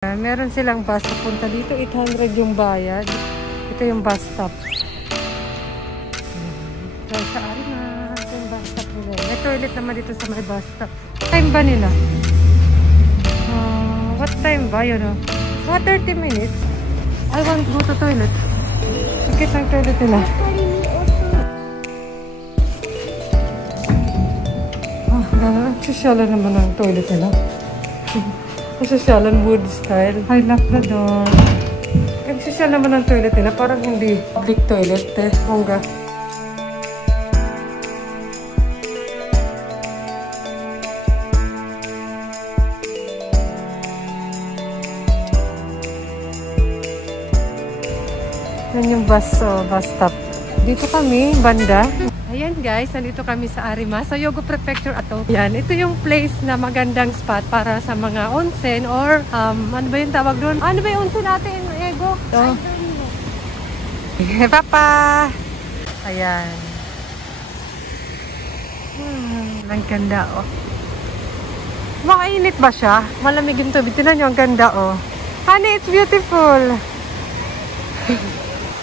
Meron silang bus papunta dito. 800 yung bayad. Ito yung bus stop. Dahil sa Arima. Ito yung bus stop nila. May toilet naman dito sa may bus stop. Time ba nila? What time ba yun? Mga 30 minutes. I want to go to toilet. Tikit ang toilet nila. Sosyalan naman ang toilet nila. Sosyalan wood style. I lock the door. Sosyal naman ang toilet nila. Parang hindi public toilet. Hongga. Yan yung bus stop. Dito kami, banda. Ayan guys, nandito kami sa Arima, sa Hyogo Prefecture ato. Yan, ito yung place na magandang spot para sa mga onsen or ano ba yung tawag doon? Ano ba yung onsen natin, Ego? So, Papa! Ayan. Ang ganda oh. Makainit ba siya? Malamig yung tubig. Tignan nyo, ang ganda oh. Honey, it's beautiful!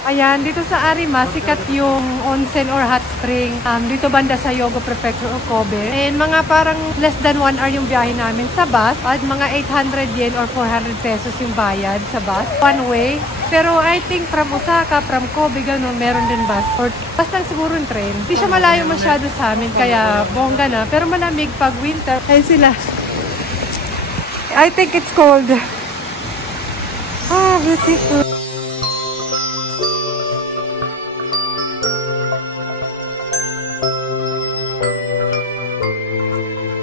Ayan, dito sa Arima, sikat yung onsen or hot spring. Dito banda sa Hyogo Prefecture o Kobe. And mga parang less than 1 hour yung biyahe namin sa bus. At mga 800 yen or 400 pesos yung bayad sa bus. One way. Pero I think from Osaka, from Kobe, ganun, meron din bus. Or bus lang siguro yung train. Hindi siya malayo masyado sa amin, kaya bongga na. Pero malamig pag winter. Ayun sila. I think it's cold. Ah, beautiful.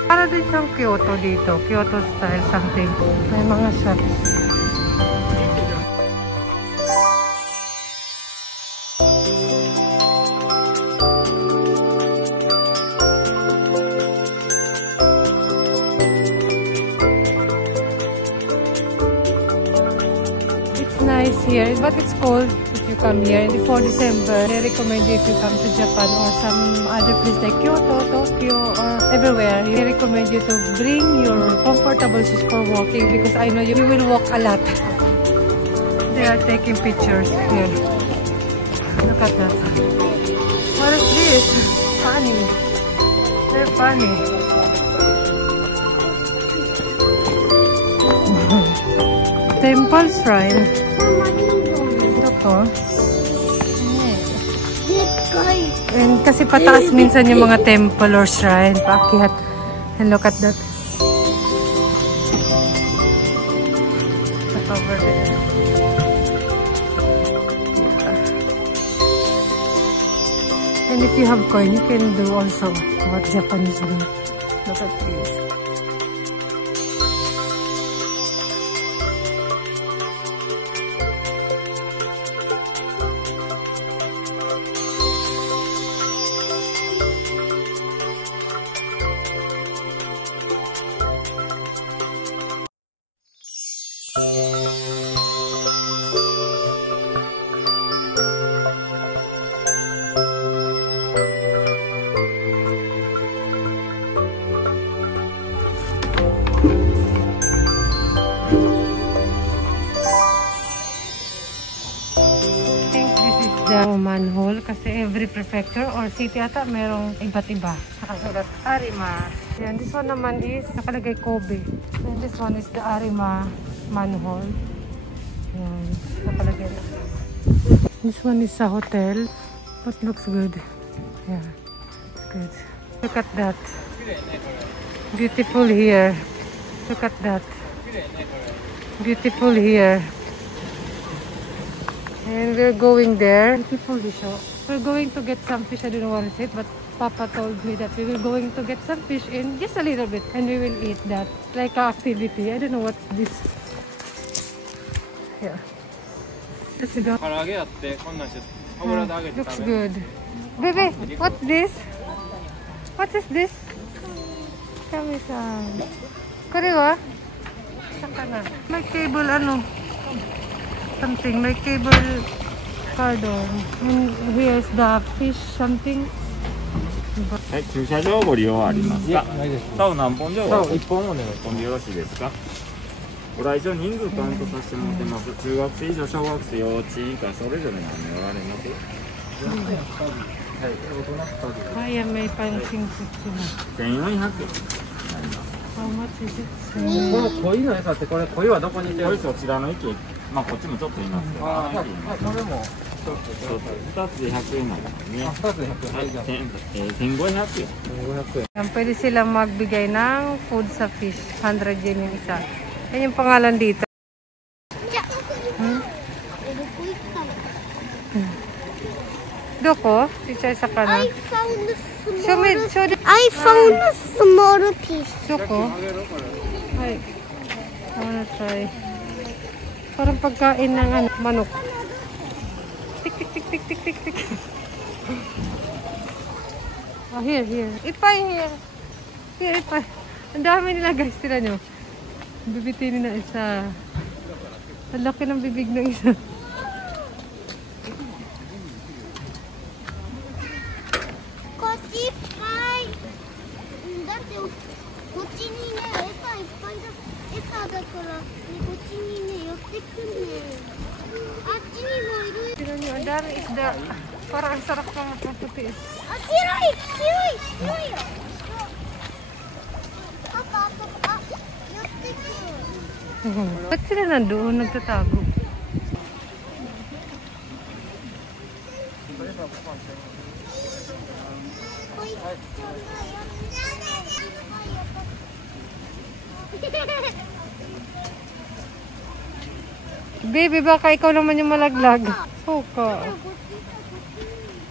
Para din siyang Kyoto dito. Kyoto style something. May mga shops. It's nice here, but it's cold if you come here. And before December, I recommend you if you come to Japan or some other place like Kyoto, Tokyo, or everywhere. I recommend you to bring your comfortable shoes for walking because I know you will walk a lot. They are taking pictures here. Look at that. What is this? Funny. They're funny. Temple shrine. Ito po. And kasi pataas minsan yung mga temple or shrine. Paakyat. And look at that. Look over there. Yeah. And if you have coin, you can do also what Japanese do. Look at this. Manhole kasi every prefecture or city ata merong iba't iba. Nakasulat Arima. Yan, this one naman is nakalagay Kobe. And this one is the Arima manhole. Yan, nakalagay na. This one is a hotel but looks good. Yeah, it's good. Look at that. Beautiful here. Look at that. Beautiful here. And we're going there. Beautiful show. We're going to get some fish. I don't know what is it, but Papa told me that we will going to get some fish in just a little bit, and we will eat that like an activity. I don't know what's this. Yeah. Let's go. Looks good. Baby, what's this? What is this? Kami-san. Korewa? Saka na. May cable ano? Something like cable cardon. And here's the fish something. はい、駐車場ご利用はありますか？サウ何本で？サウ1本お願いします。1本でよろしいですか？ご来場人数カウントさせてもらってます。中学生以上、小学生、幼稚園以下、それぞれなんでおられます。はい、大人2人。Ayan, may pansing set sila. 1400円。 How much is it? この鯉の餌ってこれ鯉はどこにいてるこれそちらの駅、まあこっちもちょっといますけど、ああ、駅にこれも2つで100円なんですね。 2つで100円じゃん。1500円。 500円。Yan, pwede silang magbigay ng food sa fish. 100 yen yung isa. Yan yung pangalan dito. Doko? Teacher sa kanan. Show me, show the... I found a small fish. Doko? Ay. I wanna try. Parang pagkain ng ano, manok. Tik, tik, tik, tik, tik, tik, tik. Oh, here, here. Ipay, here. Here, ipay. Ang dami nila guys, tira nyo. Bibitinin na isa. Ang laki ng bibig ng isa. Tira nyo, ang dami isda. Parang ang sarap ng pagputiis. Ba't sila nandoon nagtatago? Baby, baka ikaw naman yung malaglag. Suka.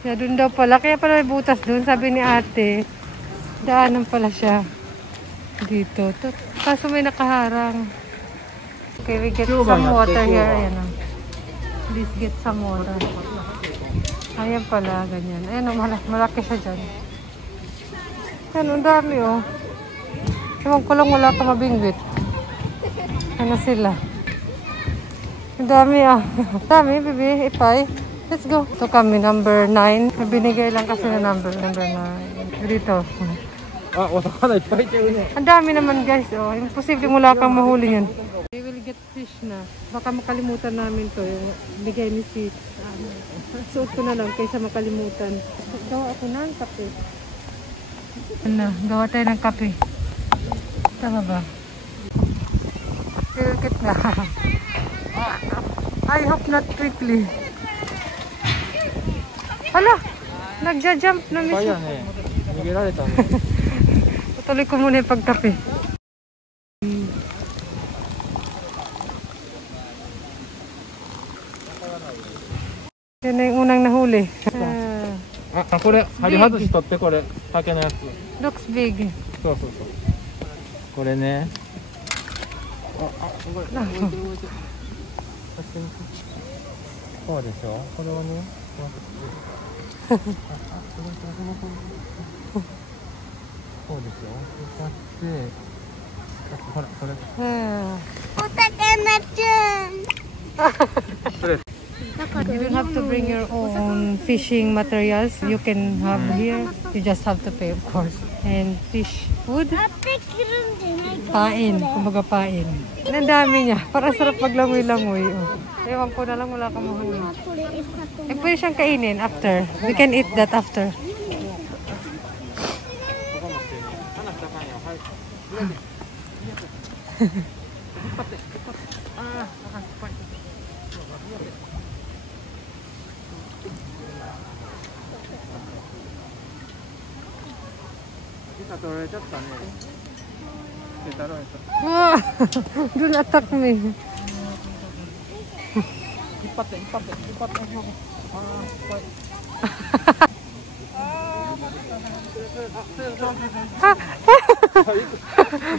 Kaya doon daw pala. Kaya pala may butas doon. Sabi ni ate, daanan pala siya. Dito. Kaso may nakaharang. Okay, we get some water here. Ayan o. Please get some water. Ayan pala, ganyan. Ayan o, malaki siya dyan. Ayan, ang dami o. Ewan ko lang wala ka mabingwit. Ano sila? Ang dami ah. Dami, baby. Ipay. Let's go. Ito kami, number 9. Binigay lang kasi na number 9. Dito. Ah, wala na. Ipay kayo niya. Ang dami naman guys. Oh. Imposible wala kang mahuli yun. We will get fish na. Baka makalimutan namin to. Yung bigay ni Sis. Suot ko na lang kaysa makalimutan. Gawa ako ng kape. Ano, gawa tayo ng kape. Tama ba? Silkit na. I hope not quickly. Hala! Nagja-jump na mismo. Kaya ne. Nigirareta ne. Tutuloy ko muna yung pagkape. Yan na yung unang nahuli. Ah, これ針外し取ってこれ竹のやつ。 Looks big. そうそうそう。これね。そうでしょ。これをね。そうでしょ。使ってほらこれ。お魚ちゃん。それ。 You don't have to bring your own fishing materials. You can have here. You just have to pay, of course. And fish food. 買ってくるんじゃないか。 Pain. Kumbaga pain. Ang dami niya. Para sarap paglangoy-langoy. Oh. Ewan ko na lang wala kang mahuli. これ餌と Eh, pwede siyang kainin after. We can eat that after. Wow! Don't attack me.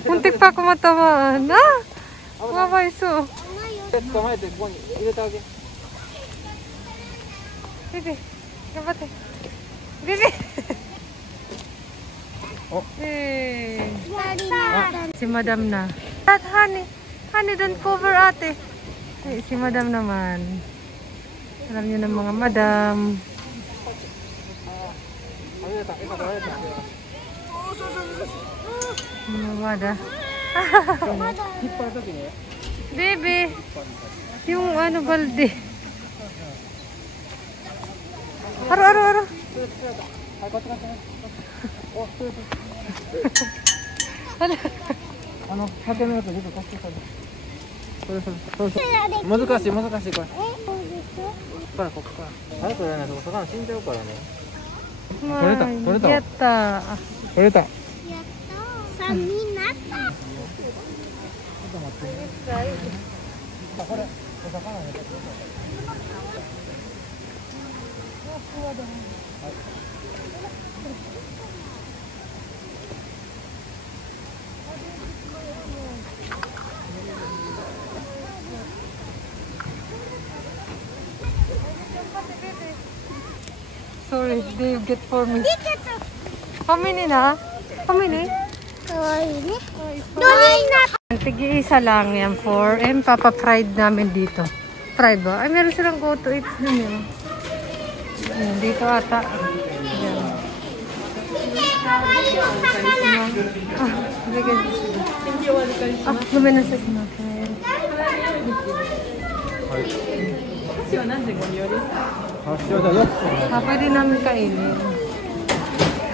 Muntik pa ako matamaan. Ah! Mabaiso. 捕まえてここに入れてあげ。 Bibi, gabate. Bibi! Oh. Hey. 二人に Si Madam na. At honey. Honey, don't cover ate. Eh, si Madam naman. Alam niyo ng mga Madam. Mga Mada. 引っ張るときに Bebe, yung ano balde. Aro. Ano, 100メートルちょっと貸してそう。難しいこれ。ここから。早くやらないと魚死んじゃうからね。取れた。やった。取れた。やったー。3になった。これ、お魚ね。Sorry, they get for me. How many na? How many? かわいいね。Tig-isa lang yan for papa-fried namin dito. Fried ba? Ay, meron silang go to eat din yun. Ayan, dito ata. Ayan. Lumin na siya sinakain. Pwede namin kainin.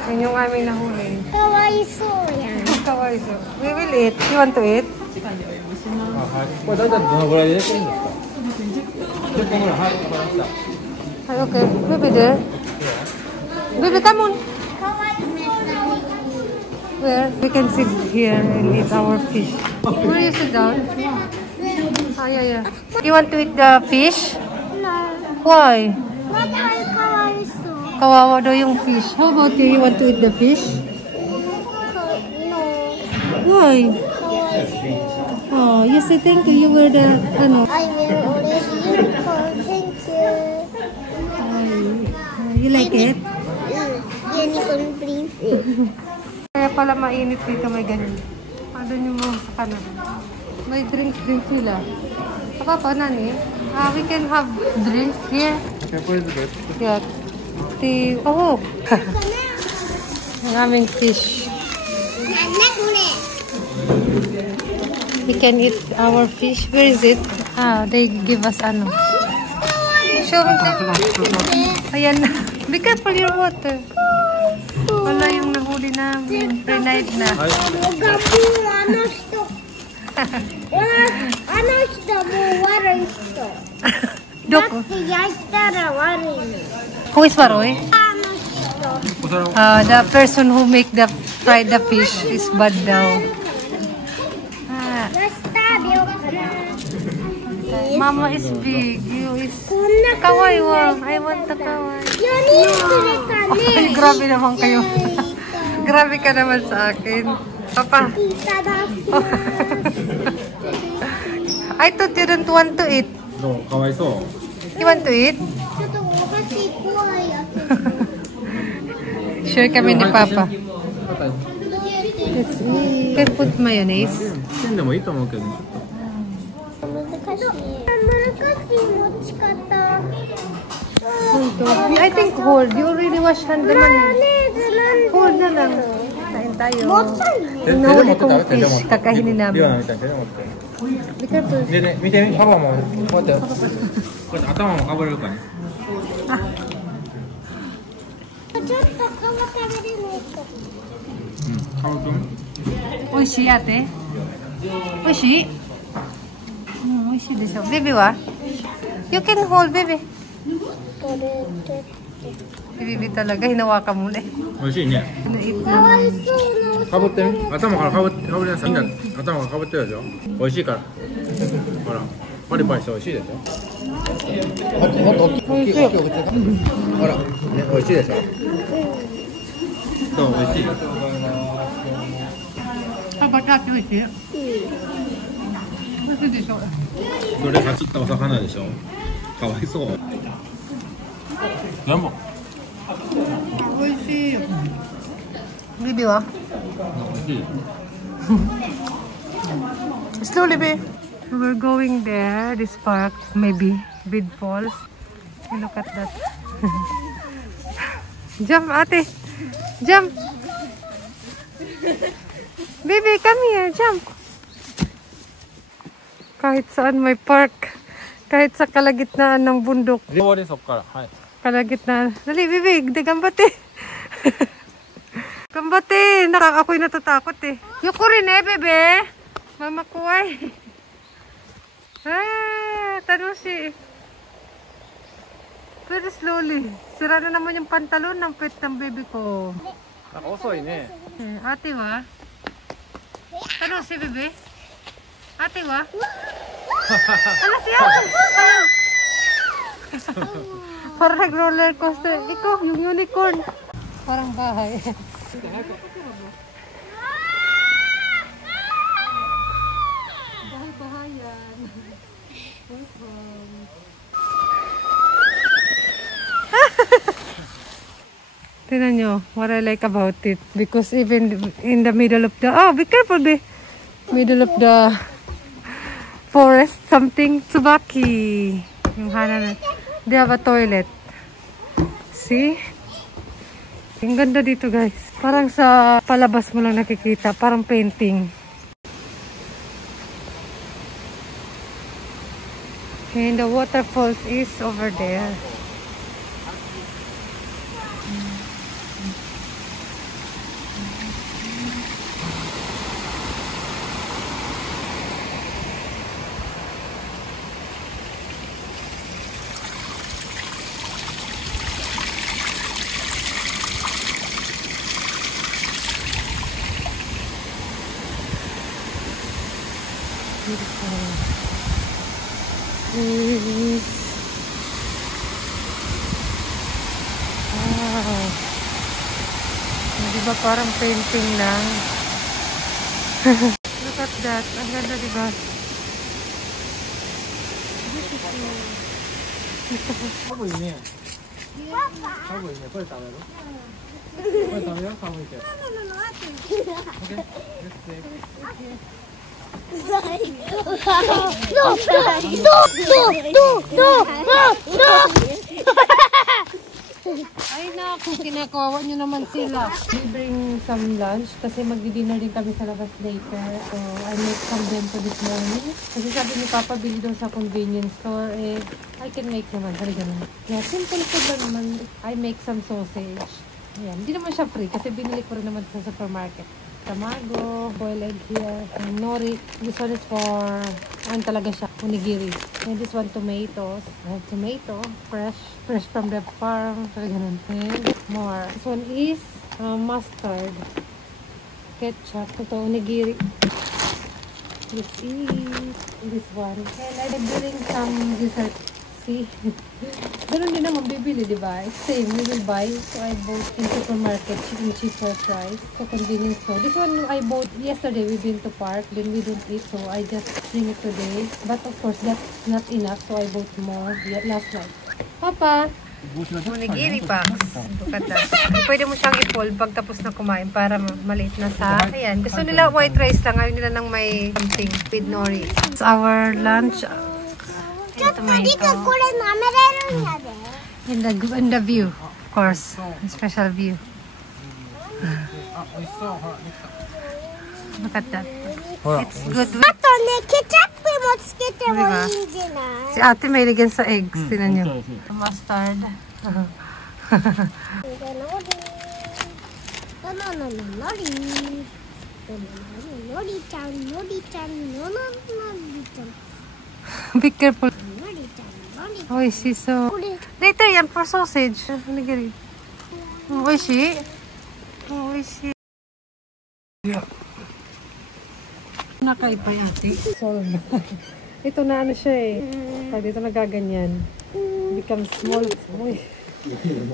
Yan yung aming nahuli. かわいそうや。 Kawaiso. We will eat. You want to eat? これ大体どのぐらいでできるんですか？10分ぐらい。はい、わかりました。Hi, okay. Baby there. Baby, come on. Where? We can sit here and eat our fish. Where you sit down? Ah, yeah. You want to eat the fish? No. Why? まだかわいそう。 Kawawa daw yung fish. How about you? You want to eat the fish? No. Why? かわいそう。 Oh, you say thank you. You were the, ano? I will already unicorn. Thank you. You like it? Unicorn princess. Kaya pala mainit dito, may ganun. Ano nyo mo sa kanan? May drinks sila. Saka pa, nani? We can have drinks here. Yeah. Oh! Ang aming fish. We can eat our fish. Where is it? They give us ano. Show me. Ayan na. Be careful your water. Wala yung nahuli namin. Pre-night na. Doko. Who is Waroy? The person who make the fried the fish is bad daw. Mama is big. You is kawaii wang. I want the kawaii. Ay, grabe naman kayo. Grabe ka naman sa akin. Papa. I thought you don't want to eat. No, かわいそう。 You want to eat? Sure kami ni Papa. Let's eat. Can put mayonnaise. つけんでもいいと思うけど、ちょっと。 I think hold. You already wash hand naman. Hold na lang. Kain tayo. Inuuli kong fish. Kakainin namin. Be careful. でね、見てみ、パパもこうやって、こうやって頭もかぶれるからね。ちょっと皮食べれないと。うん、かぶる。美味しいate? 美味しい? 美味しいでしょ。ベビは? You can hold, baby. Baby talaga, hinawakan mo na eh. 美味しいね。かわいそうな。かぶってみ。頭からかぶりなさい。みんな頭からかぶってるでしょ。美味しいから。ほら、パリパリして美味しいでしょ。もっと大きいお口が。ほら、ね、美味しいでしょ。そう、美味しい。バターって美味しい？美味しいでしょ。それ走ったお魚でしょ。かわいそう。でも。美味しいよ。ビビは？美味しい。Slowly, babe. We're going there. This park, maybe Bid Falls. And look at that. Jump, ate. Jump. Baby, come here. Jump. Kahit saan may park. Kahit sa kalagitnaan ng bundok. 終わりそっから。はい。 Kalagitnaan. Dali, bibig. Di, gambate. Gambate. Ako'y natatakot eh. Yuko rin eh, bebe. Mama ko ay. Tanushi. Very slowly. Sira na naman yung pantalon ng pet ng baby ko. なんか遅いね。 Ate wa? Tanushi, bebe. Ate wa? Ano siya? Parang nag-roller coaster. Ikaw, yung unicorn. Parang bahay. Bahay-bahayan. Tingnan nyo, what I like about it. Because even in the middle of the... Oh, be careful, be. Middle of the forest, something tsubaki. Yung hanan. They have a toilet. See? Ang ganda dito, guys. Parang sa palabas mo lang nakikita. Parang painting. And the waterfalls is over there. Please. Wow. Di ba parang painting lang? Look at that. Ang ganda, di ba?寒いね。寒いね。これ食べる？これ食べよ。寒いけど。Okay. Let's take. Ay naku, kinakawawa nyo naman sila. We bring some lunch kasi magdi-dinner din kami sa labas later. So, I make some bento this morning. Kasi sabi ni Papa, bili daw sa convenience store. Eh, I can make naman. Kaya ganun. Yeah, simple food lang naman. I make some sausage. Ayan, hindi naman siya free kasi binili ko rin naman sa supermarket. Tamago, boiled egg here, and nori. This one is for, ano talaga siya, onigiri. And this one, tomatoes. Tomato, fresh from the farm. So, ganun. And more. This one is mustard, ketchup. Ito, onigiri. Let's eat this one. And I'm doing some dessert. See? Ganun din naman bibili, di ba? It's same, we will buy. So I bought in supermarket chicken cheaper price. So convenience store. This one I bought yesterday. We've been to park. Then we don't eat. So I just bring it today. But of course that's not enough. So I bought more last night. Papa! Onigiri packs. Look at that. Pwede mo siyang i-fold pag tapos na kumain para maliit na sa... Ayan. Gusto nila white rice lang. Ayaw nila ng may something with nori. It's our lunch. In the view, of course, special view. Look at that. It's good. Si ate may ligyan sa eggs. Tinan nyo. Mustard. Be careful. Oishi, so... Later yan for sausage. Onigiri. Oishi. Oishi. Nakaipay ate. Solve. Ito na ano siya eh. Pag dito nagaganyan. Become small. Uy.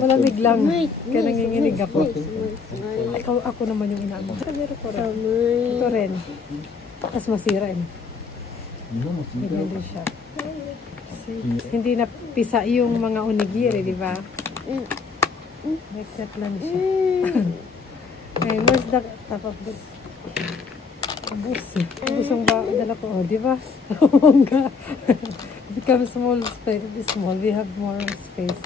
Malamig lang. Kaya nanginginig ako. Ako naman yung inaano. Ito rin. Tapos masira eh. Ganyan din siya. Hindi na pisa yung mga onigiri, di ba? Except lang siya. Okay, where's the top of this? Abus. Abus ang dala ko. Oh, di ba? Mongga. Become small space. Small. We have more space.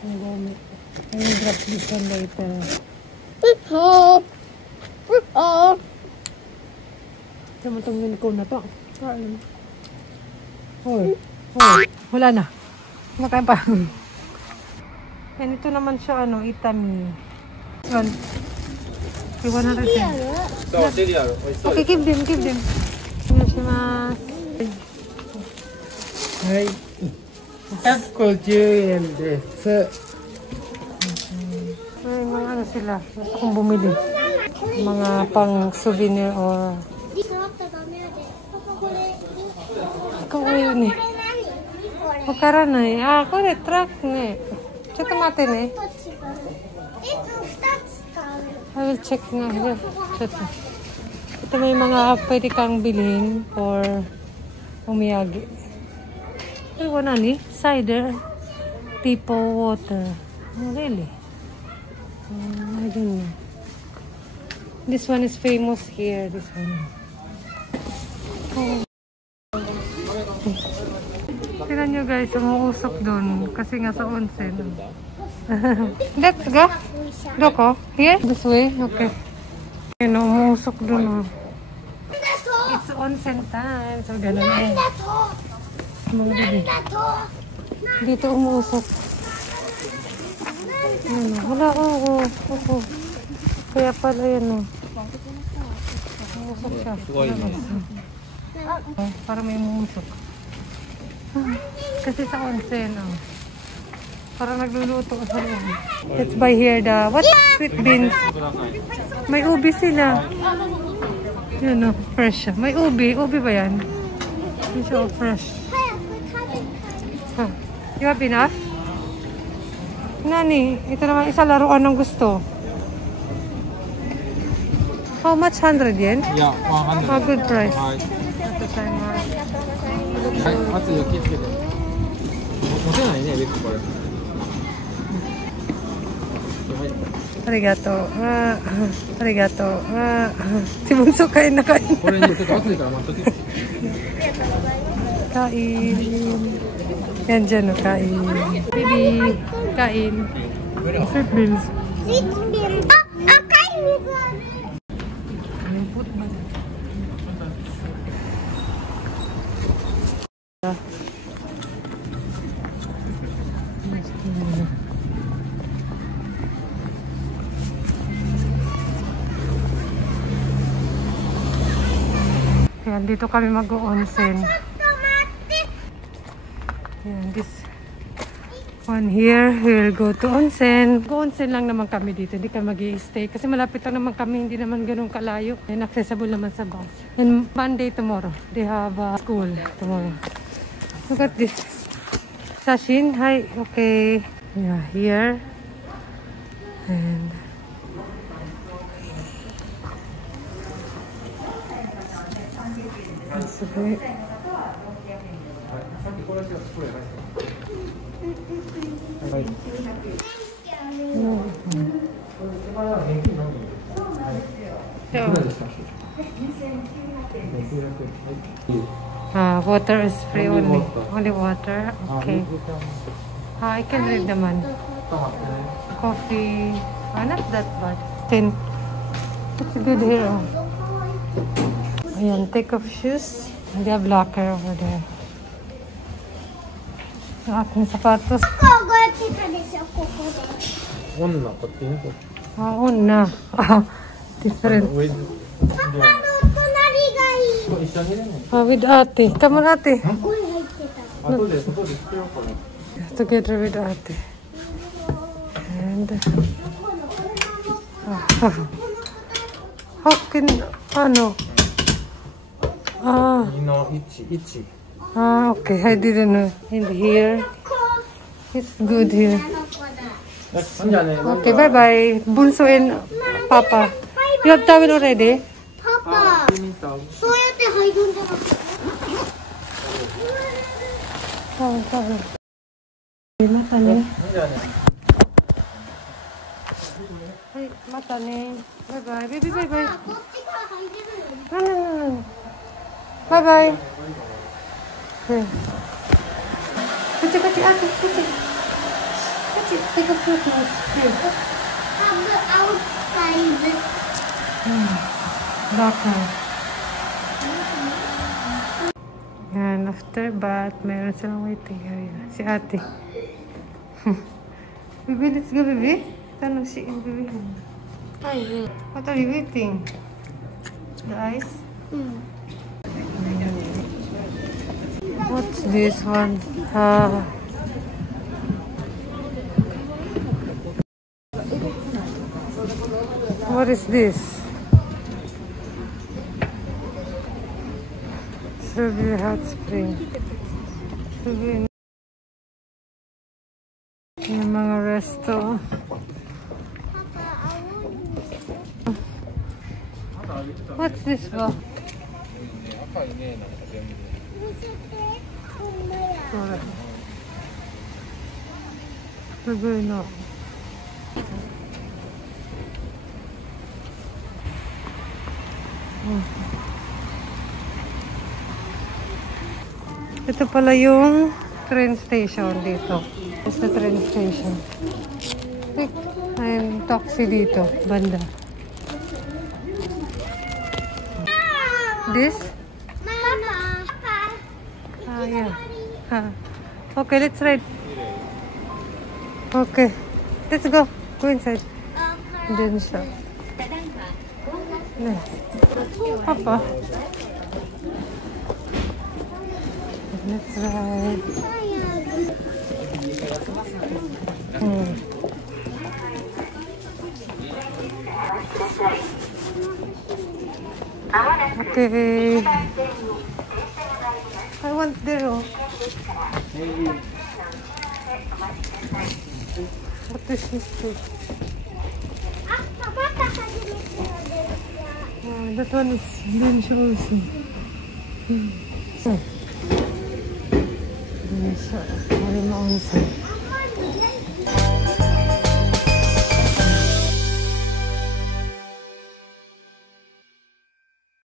Ang gomit. I will drop this one later. Naman itong unicorn na to. Hoy. Hoy. Wala na. Kumakain pa. And ito naman siya, itami. Yan. Okay, 110. Okay, keep them. Hi. 150 円です。 Ay, mga sila. Gusto kong bumili. Mga pang souvenir or... Ikaw yun eh. Wakaranai. Ko ne, truck ne. Chotto mate ne. I will check nga. Chotto. Ito may mga pwede kang bilhin for umiyagi. Ay, wala ni. Cider. Tipo water. Oh, really? I don't know. This one is famous here. This one. Oh. Tignan nyo guys, umuusok doon. Kasi nga sa onsen. Let's go. Doko? Here? This way? Okay. Ayun, umuusok doon. It's onsen time. So, ganun eh. Mga bibi. Dito umuusok. Wala, oo. Kaya pala yan, umusok siya. Para may umusok. Kasi sa onsen, para nagluluto ka sa loob. Let's buy here the, what? Sweet beans. May ubi sila. Yun, fresh siya. May ubi. Ubi ba yan? Hindi siya fresh. You have enough? Nani, ito naman isa laruan ng gusto. How much? 100 yen? Yeah, 100. A good price. Hi. Ito tayo mga. はい、熱いよ、気をつけて。持てないね、ベックこれ。はい。Arigato. Arigato. Si Bunso kain na kain. これね、ちょっと熱いから待っとき。Kain. Yan dyan, kain. Baby, kain. Sweet beans. Ayan, dito kami mag-onsen. Ayan, this one here, we'll go to onsen. Go-onsen lang naman kami dito, hindi kami mag-i-stay. Kasi malapit lang naman kami, hindi naman ganun kalayo. And accessible naman sa bus. And Monday tomorrow, they have school tomorrow. Look at this. Sashin, hi, okay. Yeah, here. And... that's okay. Water is free only. Only water. Okay. I can read naman. Coffee. Not that bad. 10. It's good here. Ayan, take off shoes. They have locker over there. Yung aking sapatos. Onna, こっちね。Una. Different. With ate. Come on, ate. Together with ate. And... how can... ano? Okay. I didn't know. And here. It's good here. Okay, bye-bye. Bunso and Papa. You have towel already? Papa. Towel. Mata ni. Ay, mata ni. Bye-bye. Baby, bye-bye. No. Bye-bye. Kachi, ate. Kachi. Take a photo. Here. outside. Locker. Yan, after bath, meron silang waiting area. Si ate. Baby, let's go, baby. Tanong si baby. What are you eating? The ice? What's this one? What is this? Strawberry hot spring. Yung mga resto. What's this ba? Laguna. Ito pala yung train station dito. It's the train station. May taxi dito, banda. This? Mama. Yeah. Okay, let's ride. Okay. Let's go. Go inside. And then stop. Papa. Let's ride. Okay. I want there. What is this? That one is Densho also. Densho. Marima onsen.